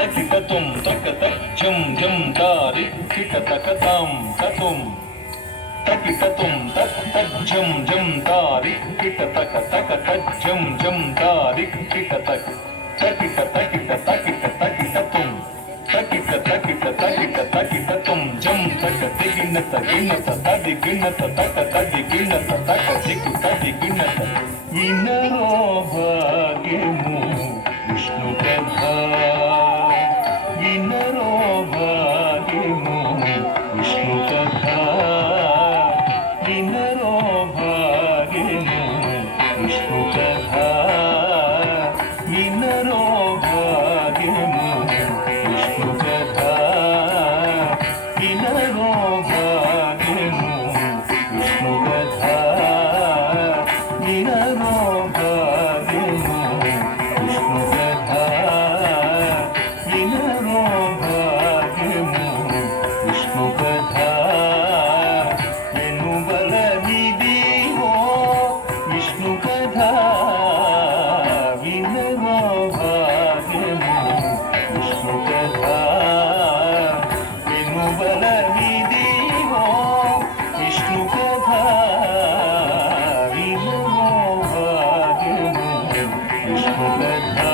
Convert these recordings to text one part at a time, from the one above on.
तकिटतुम तकत झम झम तारि किट तकताम ततुम तकिटतुम तक तक झम झम तारि किट तक तक तक झम झम तारि किट तक तकिट तकिट तकिट तकिटतुम तकिट तकिट तकिट तकिटतुम झम तक दिगिनत गिनत तदिगिनत तक तदिगिनत तक दिगु तदिगिनत विनरो भाग्यमु विष्णु कथा विनरो भाग्यमु विष्णु कथा विनरो भाग्यमु विष्णु कथा विनरो भाग्यमु विष्णु कथा विनरो भाग्यमु विष्णु कथा विनरो भाग्यमु विष्णु कथा विनरो भाग्यमु विष्णु कथा वेणुबल विधिवो विष्णु कथा विनरो भाग्यमु विष्णु कथा वेणुबल विधिवो विष्णु कथा विनरो भाग्यमु विष्णु कथा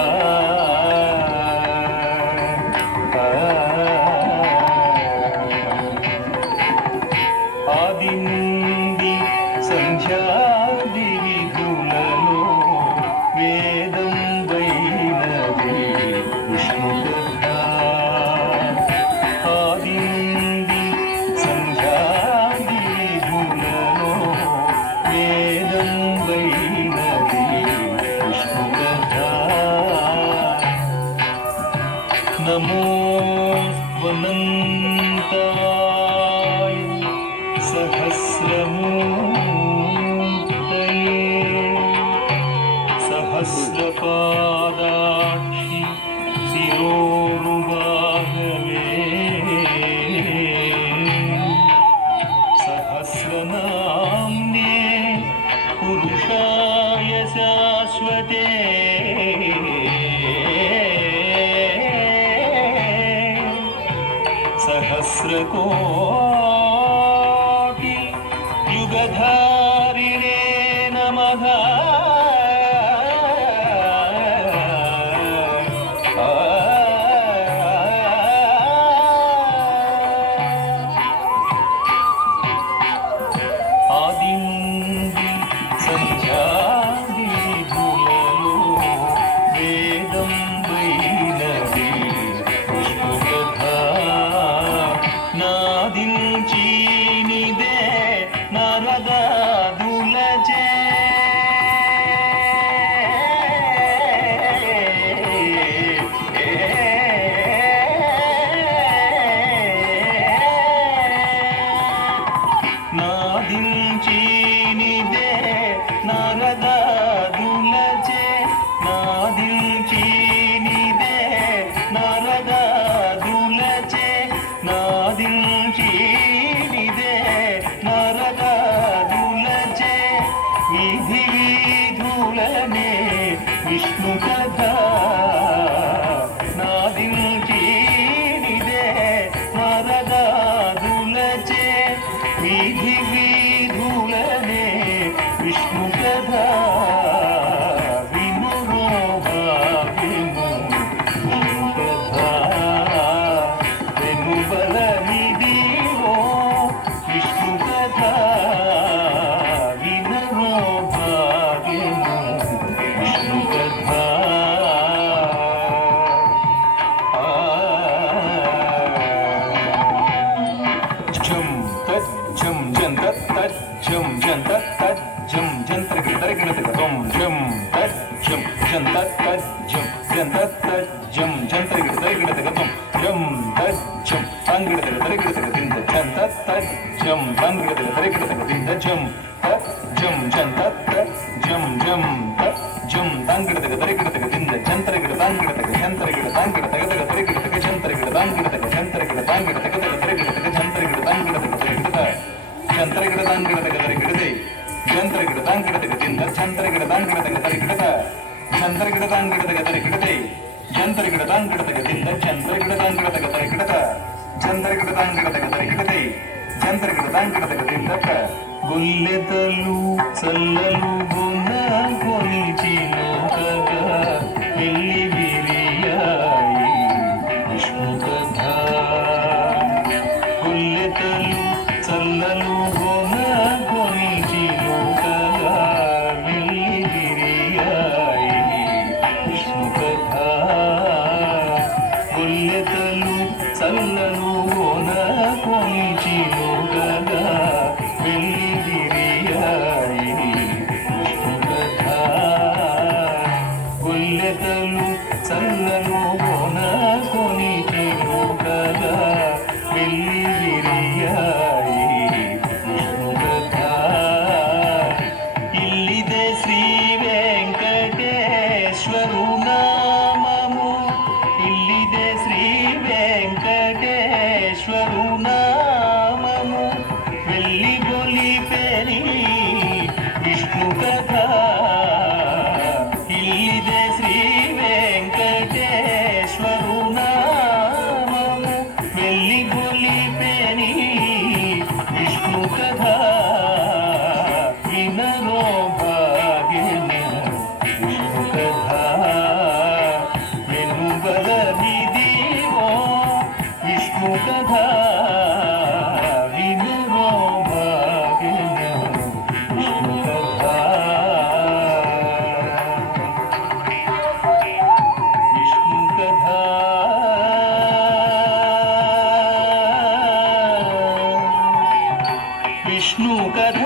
ఆదింది సంధ్యాది విధులలో వేదం వైనది విష్ణు కథా ఆదింది సంధ్యాది విధులలో వేదం వైనది విష్ణు కథా నమో వనంతాయ सहस्रमूर्तये सहस्रपादाक्षि शिरोरुबाहवे सहस्रनाम्ने पुरुषाय शाश्वते सहस्रकोटि युगधारिणे नमः आदिंदि संध्यादि विधुలలో వేదం వైనది విష్ణు కథా నాదించీనిదే నరదాదులచే నాదించీనిదే నరదాదులచే నాదించీనిదే నరదాదులచే నాదించీనిదే నరదాదులచే విధి విధులనే విష్ణు కథా నాదించీనిదే నరదాదులచే విధి విధులనే విష్ణు కథా వినురో భాగ్యము విష్ణు కథా వెనుబల విధివో విష్ణు కథా వినురో భాగ్యము విష్ణు కథా झम तत् झम जन तत् तत् झम जन तत् तत् झम जंत्र के तरह गिनत तुम झम तत् झम जन तत् तत् झम जन तत् तत् झम जंत्र के तरह गिनत तुम झम तत् झम अंगित के तरह गिनत दिन जन तत् तत् झम अंगित के तरह गिनत दिन झम तत् झम जन तत् तत् झम झम तत् झम अंगित के तरह गिनत दिन जंत्र के अंगित के जंत्र के अंगित के तरह गिनत जंत्र के अंगित के जंत्र के अंगित के तरह गिनत जंत्र के अंगित के तरह गिनत जंत्र के अंगित के तरह गिनत जंत्र के अंगित के दिन जंत्र के अंगित के तरह गिनत जंत्र के अंगित के तरह गिनत ಜಂತರಿಗಿಡದಂಗಿಡತಗದಿಂದ ಜಂತರಿಗಿಡದಂಗಿಡತಗತರಿಗಿಡತ ಜಂತರಿಗಿಡದಂಗಿಡತಗತರಿಗಿಡತೆ ಜಂತರಿಗಿಡದಂಗಿಡತಗದಿಂದ గొల్లెతలు చల్లలు గొన్న కొలిచినోకగా వెళ్ళి విరియాయి విష్ణు కథ గొల్లెతలు చల్లలు గొన్న కొలిచినోకగా వెళ్ళి విరియాయి విష్ణు కథ గొల్లెతలు చల్లలు గొన కొలిచినోకగా వెళ్ళి గొల్లెతలు చల్లను కొన కొనిచెను కదా వెళ్ళి విరియాయి విష్ణు కథ ఇల్లిదే శ్రీ వెంకటేశ్వరు నామము ఇల్లిదే శ్రీ వెంకటేశ్వరు నామము వెళ్ళి బొలిపెని విష్ణు కథ ఇల్లిదే శ్రీ వెంకటేశ్వరు నామము వెళ్ళి బొలిపెని విష్ణు కథ వినరో భాగ్యని విష్ణు కథ వెనుబలనిదివో విష్ణు కథ వినరో భాగ్యని విష్ణు కథ విష్ణు కథ విష్ణు కథ